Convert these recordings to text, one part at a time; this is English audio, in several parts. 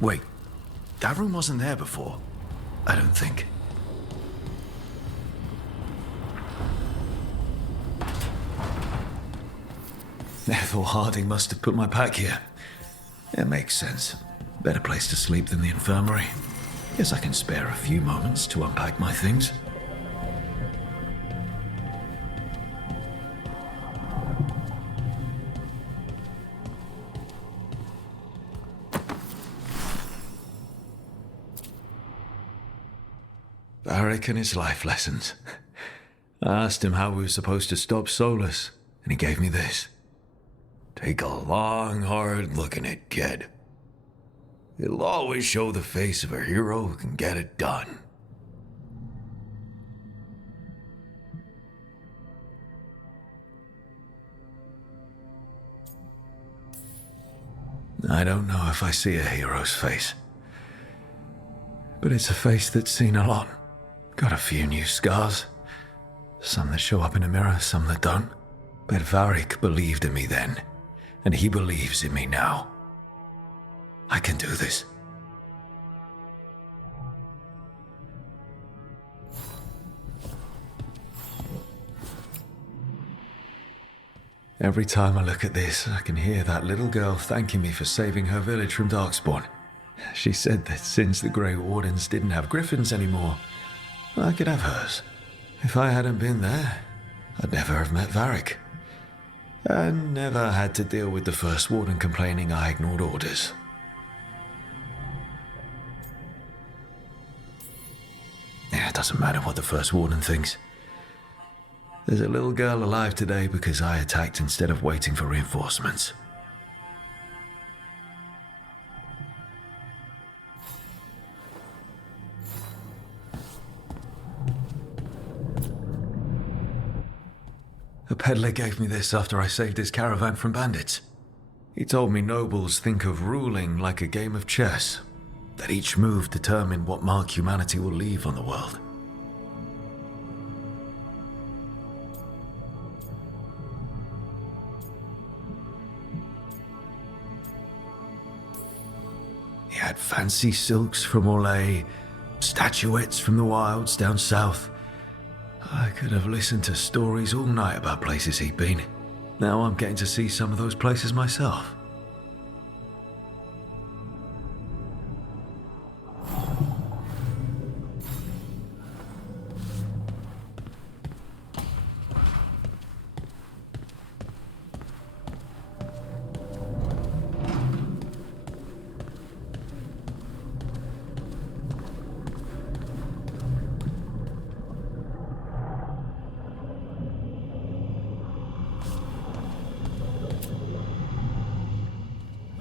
Wait, that room wasn't there before. I don't think. Ethel Harding must have put my pack here. It makes sense. Better place to sleep than the infirmary. Guess I can spare a few moments to unpack my things. Varric and his life lessons. I asked him how we were supposed to stop Solas, and he gave me this. Take a long, hard look at it, kid. It'll always show the face of a hero who can get it done. I don't know if I see a hero's face, but it's a face that's seen a lot. Got a few new scars. Some that show up in a mirror, some that don't. But Varric believed in me then, and he believes in me now. I can do this. Every time I look at this, I can hear that little girl thanking me for saving her village from Darkspawn. She said that since the Grey Wardens didn't have griffins anymore, I could have hers. If I hadn't been there, I'd never have met Varric. And never had to deal with the First Warden complaining I ignored orders. It doesn't matter what the First Warden thinks. There's a little girl alive today because I attacked instead of waiting for reinforcements. A peddler gave me this after I saved his caravan from bandits. He told me nobles think of ruling like a game of chess, that each move determines what mark humanity will leave on the world. He had fancy silks from Orlais, statuettes from the wilds down south. I could have listened to stories all night about places he'd been. Now I'm getting to see some of those places myself.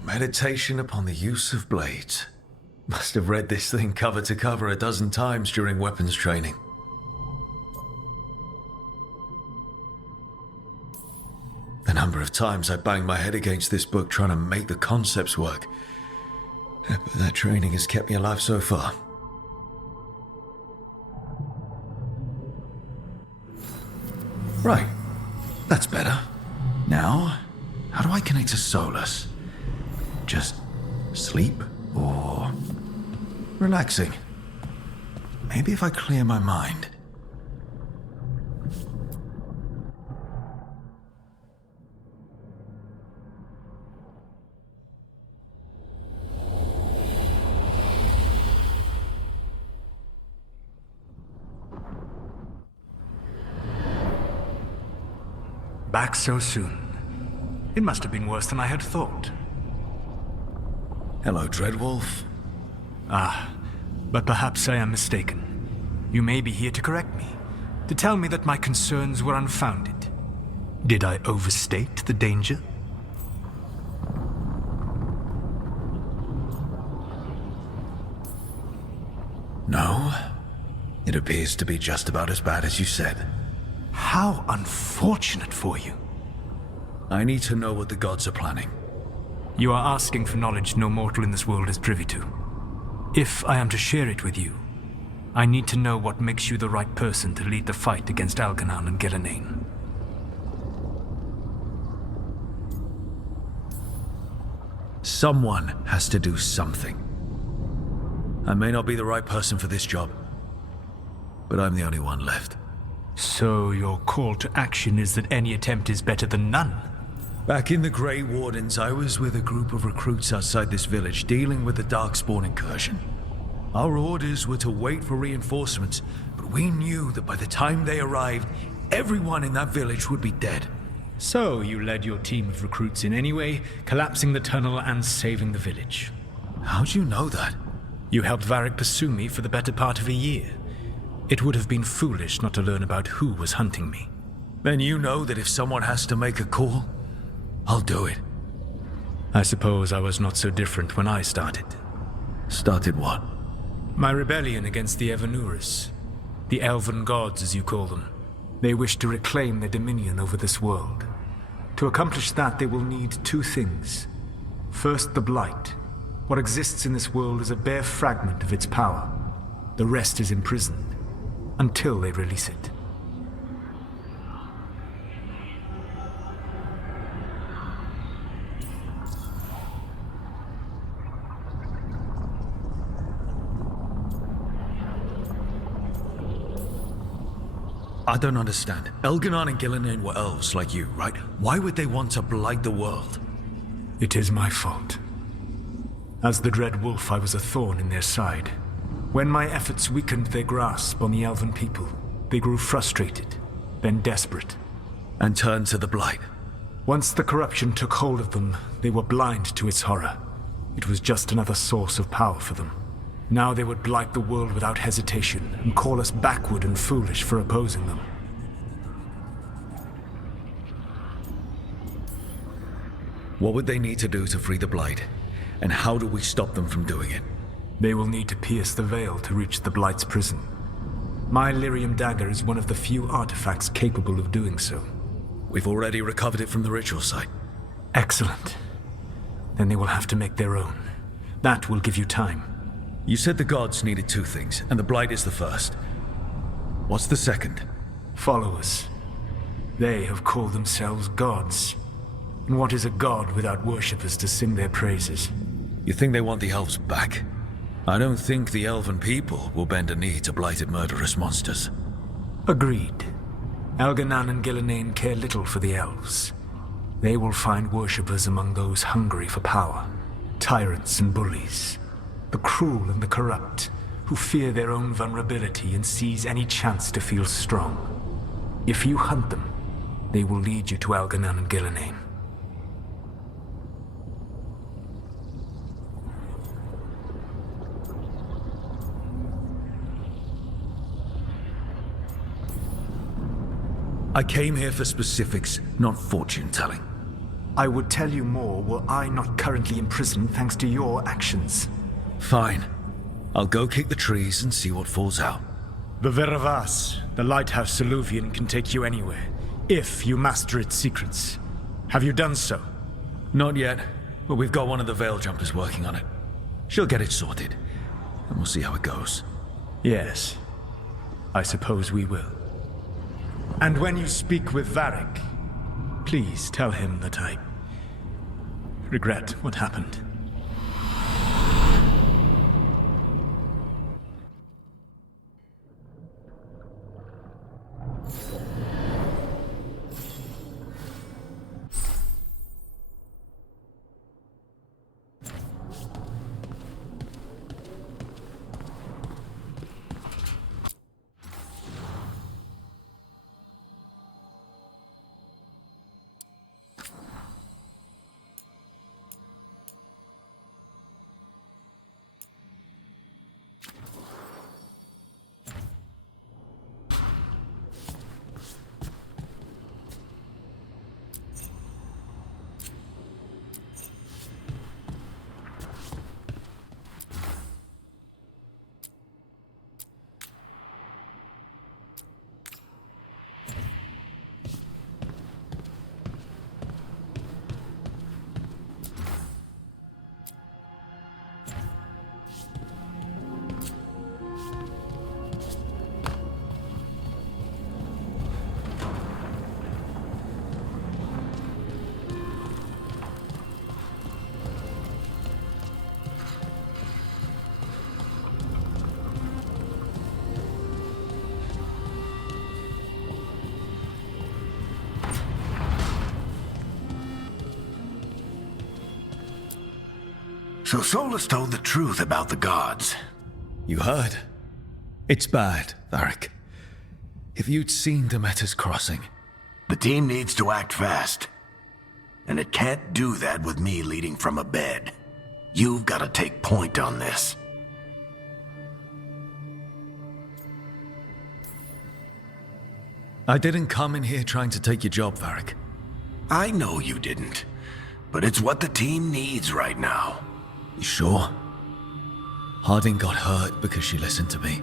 Meditation upon the use of blades. Must have read this thing cover to cover a dozen times during weapons training. The number of times I banged my head against this book trying to make the concepts work. But that training has kept me alive so far. Right, that's better. Now, how do I connect to Solas? Just sleep or relaxing? Maybe if I clear my mind. Back so soon. It must have been worse than I had thought. Hello, Dreadwolf. But perhaps I am mistaken. You may be here to correct me, to tell me that my concerns were unfounded. Did I overstate the danger? No. It appears to be just about as bad as you said. How unfortunate for you. I need to know what the gods are planning. You are asking for knowledge no mortal in this world is privy to. If I am to share it with you, I need to know what makes you the right person to lead the fight against Algernon and Gillenane. Someone has to do something. I may not be the right person for this job, but I'm the only one left. So your call to action is that any attempt is better than none? Back in the Grey Wardens, I was with a group of recruits outside this village dealing with the Darkspawn incursion. Our orders were to wait for reinforcements, but we knew that by the time they arrived, everyone in that village would be dead. So you led your team of recruits in anyway, collapsing the tunnel and saving the village. How'd you know that? You helped Varric pursue me for the better part of a year. It would have been foolish not to learn about who was hunting me. Then you know that if someone has to make a call, I'll do it. I suppose I was not so different when I started. Started what? My rebellion against the Evanuris. The elven gods, as you call them. They wish to reclaim their dominion over this world. To accomplish that, they will need two things. First, the Blight. What exists in this world is a bare fragment of its power. The rest is imprisoned, until they release it. I don't understand. Elganon and Gillinan were elves like you, right? Why would they want to blight the world? It is my fault. As the Dread Wolf, I was a thorn in their side. When my efforts weakened their grasp on the elven people, they grew frustrated, then desperate. And turned to the Blight. Once the corruption took hold of them, they were blind to its horror. It was just another source of power for them. Now they would blight the world without hesitation and call us backward and foolish for opposing them. What would they need to do to free the Blight? And how do we stop them from doing it? They will need to pierce the veil to reach the Blight's prison. My lyrium dagger is one of the few artifacts capable of doing so. We've already recovered it from the ritual site. Excellent. Then they will have to make their own. That will give you time. You said the gods needed two things, and the Blight is the first. What's the second? Followers. They have called themselves gods. And what is a god without worshippers to sing their praises? You think they want the elves back? I don't think the elven people will bend a knee to blighted murderous monsters. Agreed. Elganon and Gillinan care little for the elves. They will find worshippers among those hungry for power. Tyrants and bullies. The cruel and the corrupt, who fear their own vulnerability and seize any chance to feel strong. If you hunt them, they will lead you to Elganon and Gillinan. I came here for specifics, not fortune-telling. I would tell you more were I not currently imprisoned thanks to your actions. Fine. I'll go kick the trees and see what falls out. The Veravas, the Lighthouse Eluvian, can take you anywhere, if you master its secrets. Have you done so? Not yet, but we've got one of the Veil Jumpers working on it. She'll get it sorted, and we'll see how it goes. Yes. I suppose we will. And when you speak with Varric, please tell him that I regret what happened. So Solas told the truth about the gods. You heard? It's bad, Varric. If you'd seen Demeter's crossing... The team needs to act fast. And it can't do that with me leading from a bed. You've got to take point on this. I didn't come in here trying to take your job, Varric. I know you didn't. But it's what the team needs right now. You sure? Harding got hurt because she listened to me.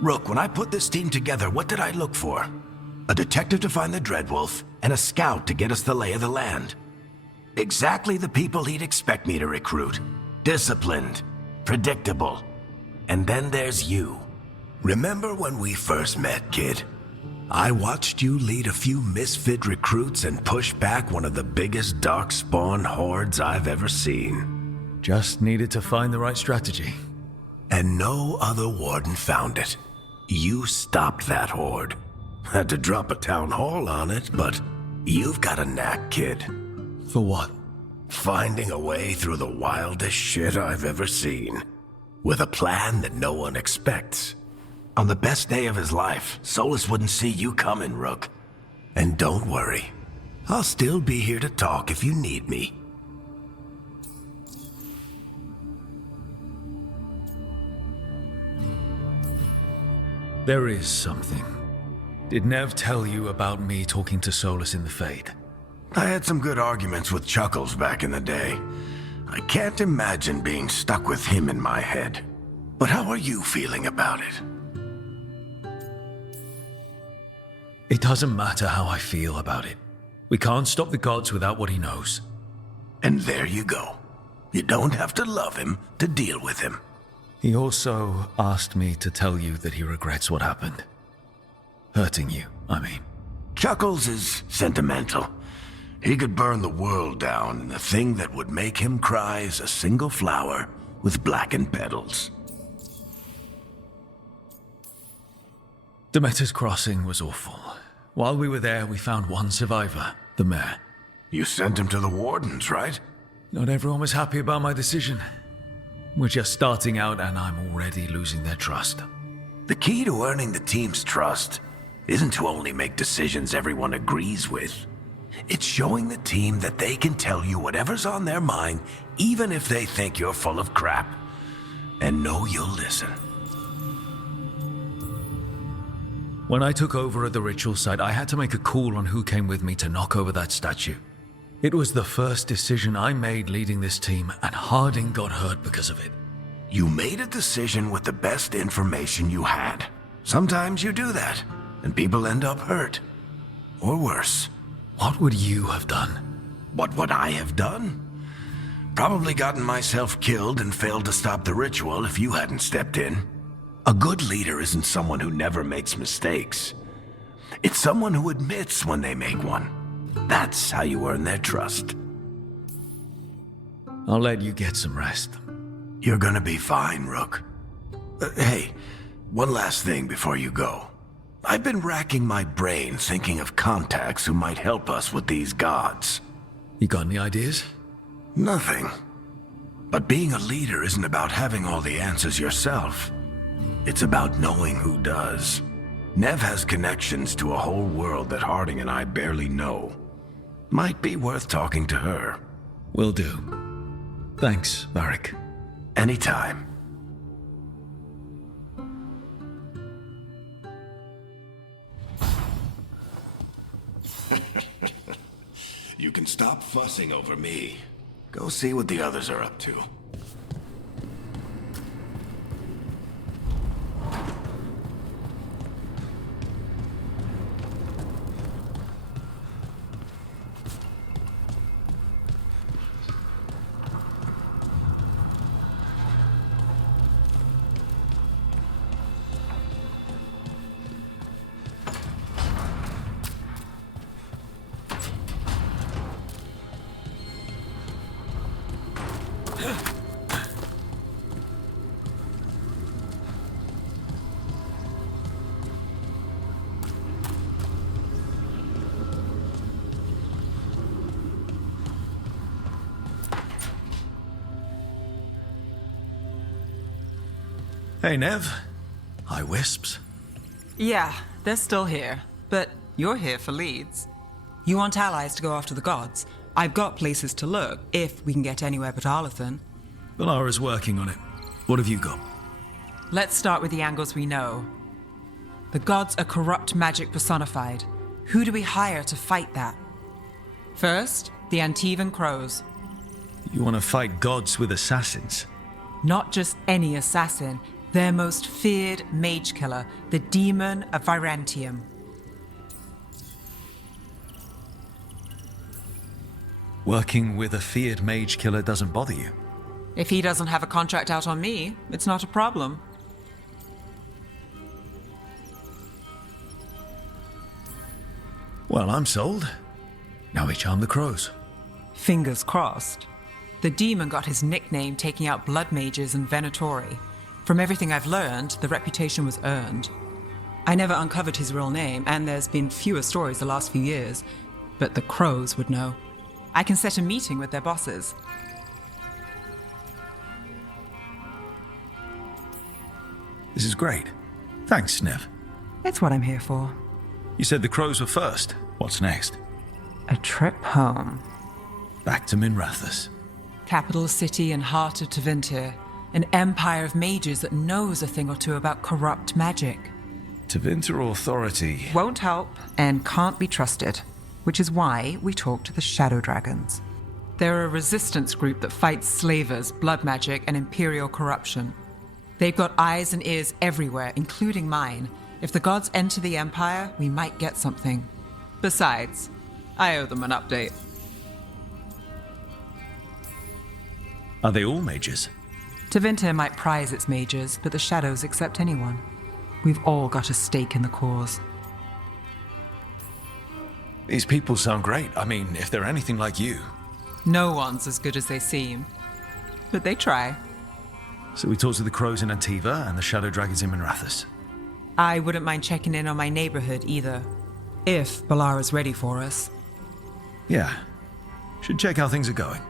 Rook, when I put this team together, what did I look for? A detective to find the Dreadwolf, and a scout to get us the lay of the land. Exactly the people he'd expect me to recruit. Disciplined, predictable. And then there's you. Remember when we first met, kid? I watched you lead a few misfit recruits and push back one of the biggest darkspawn hordes I've ever seen. Just needed to find the right strategy. And no other warden found it. You stopped that horde. Had to drop a town hall on it, but you've got a knack, kid. For what? Finding a way through the wildest shit I've ever seen. With a plan that no one expects. On the best day of his life, Solas wouldn't see you coming, Rook. And don't worry. I'll still be here to talk if you need me. There is something. Did Nev tell you about me talking to Solas in the Fade? I had some good arguments with Chuckles back in the day. I can't imagine being stuck with him in my head. But how are you feeling about it? It doesn't matter how I feel about it. We can't stop the gods without what he knows. And there you go. You don't have to love him to deal with him. He also asked me to tell you that he regrets what happened. Hurting you, I mean. Chuckles is sentimental. He could burn the world down, and the thing that would make him cry is a single flower with blackened petals. Demeter's crossing was awful. While we were there, we found one survivor, the mayor. You sent him to the wardens, right? Not everyone was happy about my decision. We're just starting out and I'm already losing their trust. The key to earning the team's trust isn't to only make decisions everyone agrees with. It's showing the team that they can tell you whatever's on their mind, even if they think you're full of crap. And know you'll listen. When I took over at the ritual site, I had to make a call on who came with me to knock over that statue. It was the first decision I made leading this team, and Harding got hurt because of it. You made a decision with the best information you had. Sometimes you do that, and people end up hurt. Or worse. What would you have done? What would I have done? Probably gotten myself killed and failed to stop the ritual if you hadn't stepped in. A good leader isn't someone who never makes mistakes. It's someone who admits when they make one. That's how you earn their trust. I'll let you get some rest. You're gonna be fine, Rook. Hey, one last thing before you go. I've been racking my brain thinking of contacts who might help us with these gods. You got any ideas? Nothing. But being a leader isn't about having all the answers yourself. It's about knowing who does. Nev has connections to a whole world that Harding and I barely know. Might be worth talking to her. Will do. Thanks, Varric. Anytime. You can stop fussing over me. Go see what the others are up to. Hey, Nev. Hi, Wisps. Yeah, they're still here. But you're here for leads. You want allies to go after the gods? I've got places to look, if we can get anywhere but Arlathan. Valara's working on it. What have you got? Let's start with the angles we know. The gods are corrupt magic personified. Who do we hire to fight that? First, the Antivan Crows. You want to fight gods with assassins? Not just any assassin, their most feared mage killer, the Demon of Virantium. Working with a feared mage killer doesn't bother you? If he doesn't have a contract out on me, it's not a problem. Well, I'm sold. Now we charm the crows. Fingers crossed. The demon got his nickname taking out blood mages and Venatori. From everything I've learned, the reputation was earned. I never uncovered his real name, and there's been fewer stories the last few years, but the crows would know. I can set a meeting with their bosses. This is great. Thanks, Nev. It's what I'm here for. You said the crows were first. What's next? A trip home. Back to Minrathous. Capital city and heart of Tevinter. An empire of mages that knows a thing or two about corrupt magic. Tevinter authority. Won't help and can't be trusted, which is why we talk to the Shadow Dragons. They're a resistance group that fights slavers, blood magic, and imperial corruption. They've got eyes and ears everywhere, including mine. If the gods enter the Empire, we might get something. Besides, I owe them an update. Are they all mages? Tevinter might prize its mages, but the Shadows accept anyone. We've all got a stake in the cause. These people sound great. I mean, if they're anything like you. No one's as good as they seem. But they try. So we talk to the crows in Antiva and the shadow dragons in Minrathous. I wouldn't mind checking in on my neighborhood either. If Balara's ready for us. Yeah. Should check how things are going.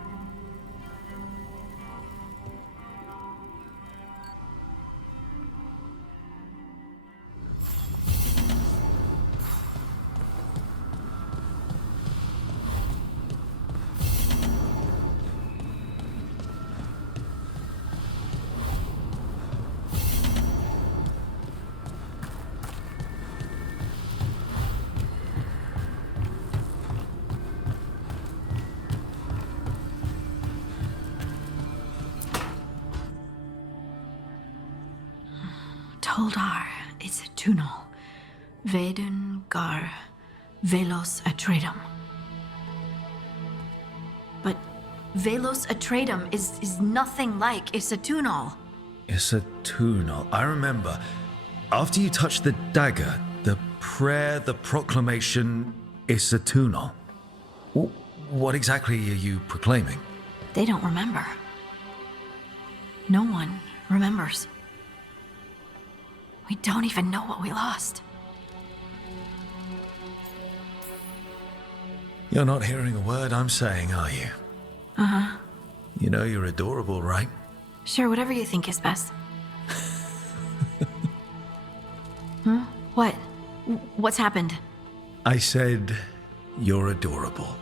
Toldar is a tunal. Vedun gar velos atredum. But velos atredum is nothing like Isatunal. Isatunal. I remember. After you touched the dagger, the prayer, the proclamation, Isatunal. What exactly are you proclaiming? They don't remember. No one remembers. We don't even know what we lost. You're not hearing a word I'm saying, are you? Uh-huh. You know you're adorable, right? Sure, whatever you think is best. Huh? What? What's happened? I said you're adorable.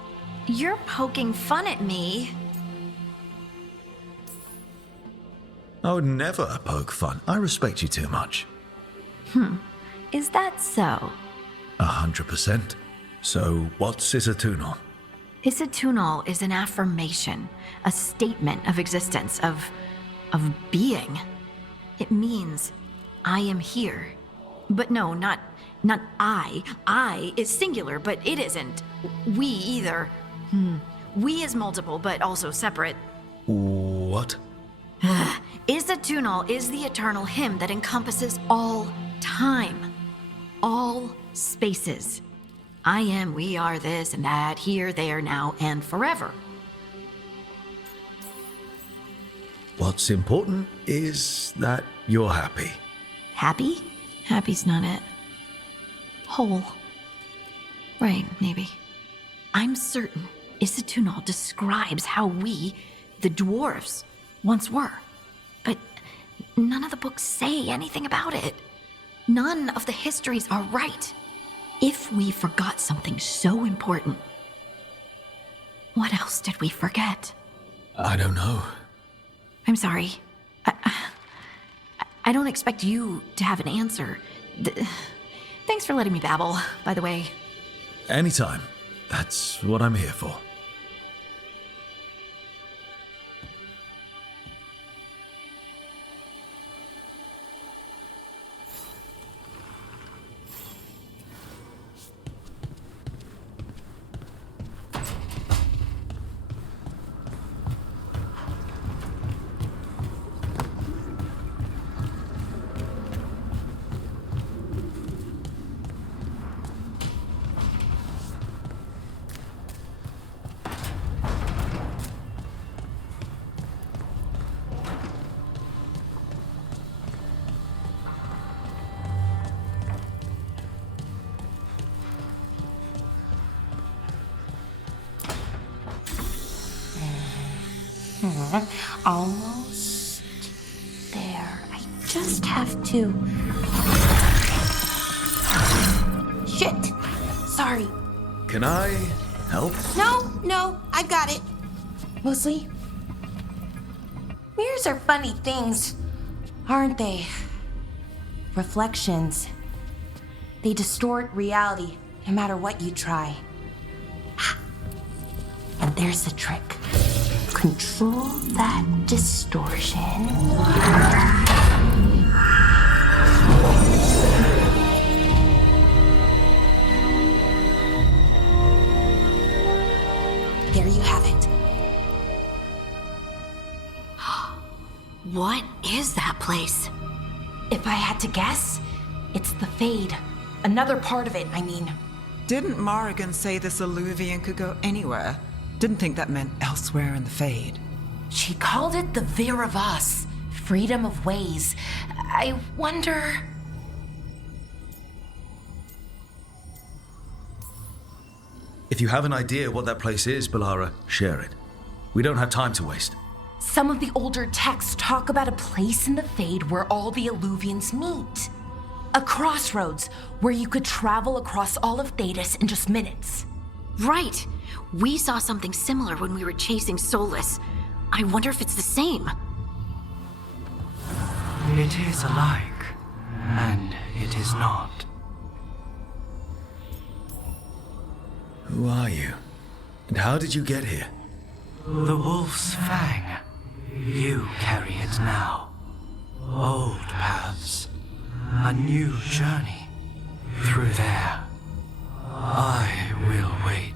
You're poking fun at me. I would never poke fun. I respect you too much. Is that so? 100%. So, what's Isatunal? Isatunal is an affirmation, a statement of existence, of being. It means, I am here. But no, not I. I is singular, but it isn't. We either. We is multiple, but also separate. What? Isatunal is the eternal hymn that encompasses all time, all spaces. I am, we are, this and that, here, there, now, and forever. What's important is that you're happy. Happy? Happy's not it. Whole. Right, maybe. I'm certain Isatunal describes how we, the dwarves, once were. But none of the books say anything about it. None of the histories are right. If we forgot something so important, what else did we forget? I don't know. I'm sorry. I don't expect you to have an answer. Thanks for letting me babble, by the way. Anytime. That's what I'm here for. Almost there. I just have to... Shit! Sorry. Can I help? No, I've got it. Mostly. Mirrors are funny things, aren't they? Reflections. They distort reality, no matter what you try. And there's the trick. Control that distortion. There you have it. What is that place? If I had to guess, it's the Fade. Another part of it, I mean. Didn't Morrigan say this Eluvian could go anywhere? Didn't think that meant elsewhere in the Fade. She called it the Vir of Us, freedom of ways. I wonder... If you have an idea what that place is, Balara, share it. We don't have time to waste. Some of the older texts talk about a place in the Fade where all the Eluvians meet. A crossroads where you could travel across all of Thedas in just minutes. Right. We saw something similar when we were chasing Solas. I wonder if it's the same. It is alike, and it is not. Who are you? And how did you get here? The Wolf's Fang. You carry it now. Old paths. A new journey. Through there. I will wait.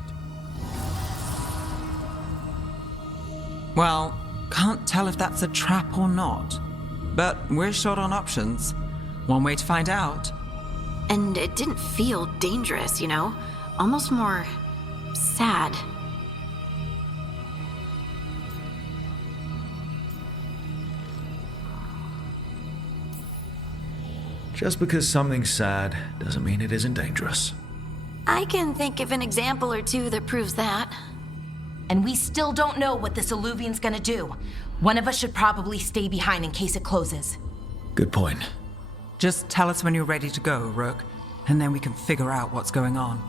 Well, can't tell if that's a trap or not. But we're short on options. One way to find out. And it didn't feel dangerous, you know? Almost more sad. Just because something's sad doesn't mean it isn't dangerous. I can think of an example or two that proves that. And we still don't know what this Eluvian's gonna do. One of us should probably stay behind in case it closes. Good point. Just tell us when you're ready to go, Rook, and then we can figure out what's going on.